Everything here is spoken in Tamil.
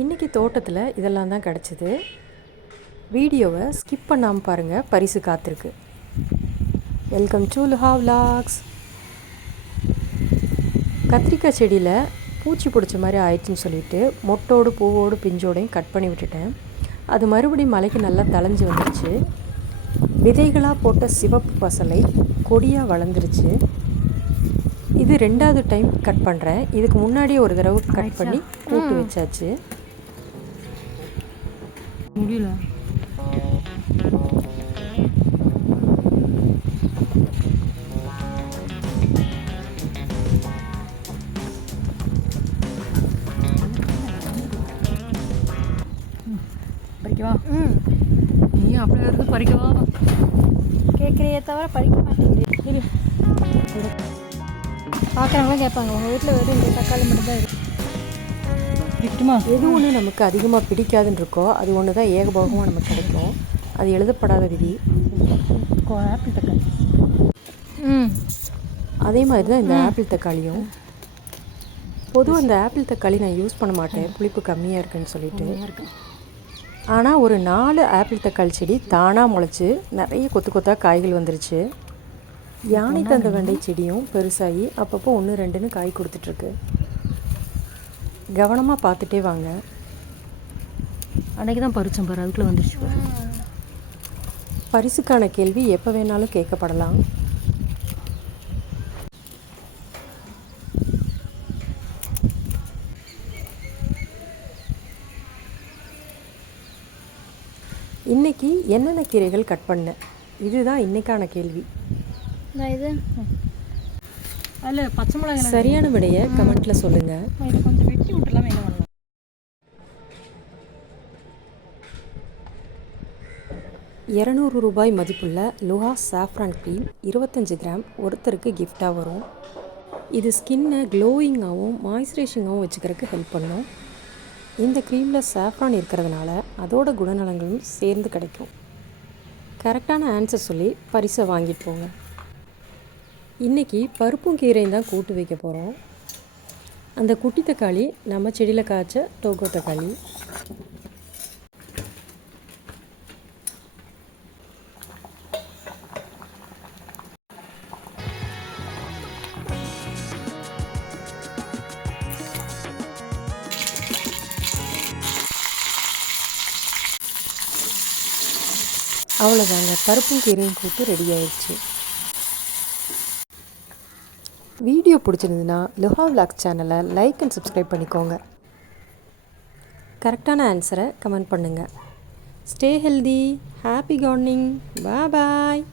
இன்றைக்கி தோட்டத்தில் இதெல்லாம் தான் கிடச்சிது. வீடியோவை ஸ்கிப் பண்ணாமல் பாருங்கள் பரிசு காத்திருக்கு. Welcome to Luha vlogs. கத்திரிக்காய் செடியில் பூச்சி பிடிச்ச மாதிரி ஆயிடுச்சுன்னு சொல்லிட்டு மொட்டோடு பூவோடு பிஞ்சோடையும் கட் பண்ணி விட்டுட்டேன். அது மறுபடியும் மலைக்கு நல்லா தளைஞ்சு வந்துருச்சு. விதைகளாக போட்ட சிவப்பு பசலை கொடியாக வளர்ந்துருச்சு. இது ரெண்டாவது டைம் கட் பண்ணுறேன் இதுக்கு முன்னாடியே ஒரு தடவை கட் பண்ணி கூட்டு வச்சாச்சு. முடியல. பறிக்கவா ம். நீ அப்படியே இருந்து பறிக்கவா கேட்குறியே தவிர படிக்க மாட்டேங்குது இரு. பார்க்குறவங்க கேட்பாங்க. உங்கள் வீட்டில் வெறும் இந்த தக்காளி மட்டும் தான் பறிக்கட்டுமா எது ஒன்று நமக்கு அதிகமாக பிடிக்காதுன்னு இருக்கோ அது ஒன்று தான் ஏகபோகமாக நமக்கு கிடைக்கும். அது எழுதப்படாத விதி. ஆப்பிள் தக்காளி. ம். அதே மாதிரி தான் இந்த ஆப்பிள் தக்காளியும். பொதுவாக இந்த ஆப்பிள் தக்காளி நான் யூஸ் பண்ண மாட்டேன். புளிப்பு கம்மியாக இருக்குன்னு சொல்லிட்டு. ஆனால் ஒரு நாலு ஆப்பிள் தக்காளி செடி தானாக முளைச்சி நிறைய கொத்து கொத்தாக காய்கள் வந்துருச்சு. யானை தந்த வெண்டை செடியும் பெருசாகி அப்பப்போ ஒன்று ரெண்டுன்னு காய் கொடுத்துட்ருக்கு கவனமாக பார்த்துட்டே வாங்க. அன்னைக்கு தான் பறிச்சோம் பாரு அதுக்குள்ளே வந்துருச்சு பாரு. பரிசுக்கான கேள்வி எப்போ வேணாலும் கேட்கப்படலாம். இன்னைக்கு என்னென்ன கீரைகள் கட் பண்ண? இதுதான் இன்னைக்கான கேள்வி. இது. அதில் பச்சை மிளகாய் சரியான விடையை கமெண்ட்ல சொல்லுங்க. இதை கொஞ்சம் வெட்டி விட்டுலாம் என்ன பண்ணலாம் இரநூறு ரூபாய் மதிப்புள்ள லுஹா சாஃப்ரான் க்ரீம் இருபத்தஞ்சு கிராம் ஒருத்தருக்கு கிஃப்டாக வரும். இது ஸ்கின்னை க்ளோயிங்காகவும் மாய்ஸ்சரைசிங்காகவும் வச்சுக்கிறதுக்கு ஹெல்ப் பண்ணும். இந்த க்ரீமில் சாஃப்ரான் இருக்கிறதுனால அதோட குணநலங்களும் சேர்ந்து கிடைக்கும். கரெக்டான ஆன்சர் சொல்லி பரிசை வாங்கிட்டு போங்க. இன்றைக்கி பருப்பும் கீரையும் தான் கூட்டு வைக்க போகிறோம் அந்த குட்டி தக்காளி நம்ம செடியில் காய்ச்ச டோகோ தக்காளி. அவ்வளோதாங்க பருப்பும் கீரையும் கூட்டு ரெடி ஆயிடுச்சு. வீடியோ பிடிச்சிருந்ததுன்னா லுஹா விளாக் சேனலை லைக் அண்ட் சப்ஸ்கிரைப் பண்ணிக்கோங்க. கரெக்டான ஆன்சரை கமெண்ட் பண்ணுங்கள் stay healthy happy gardening bye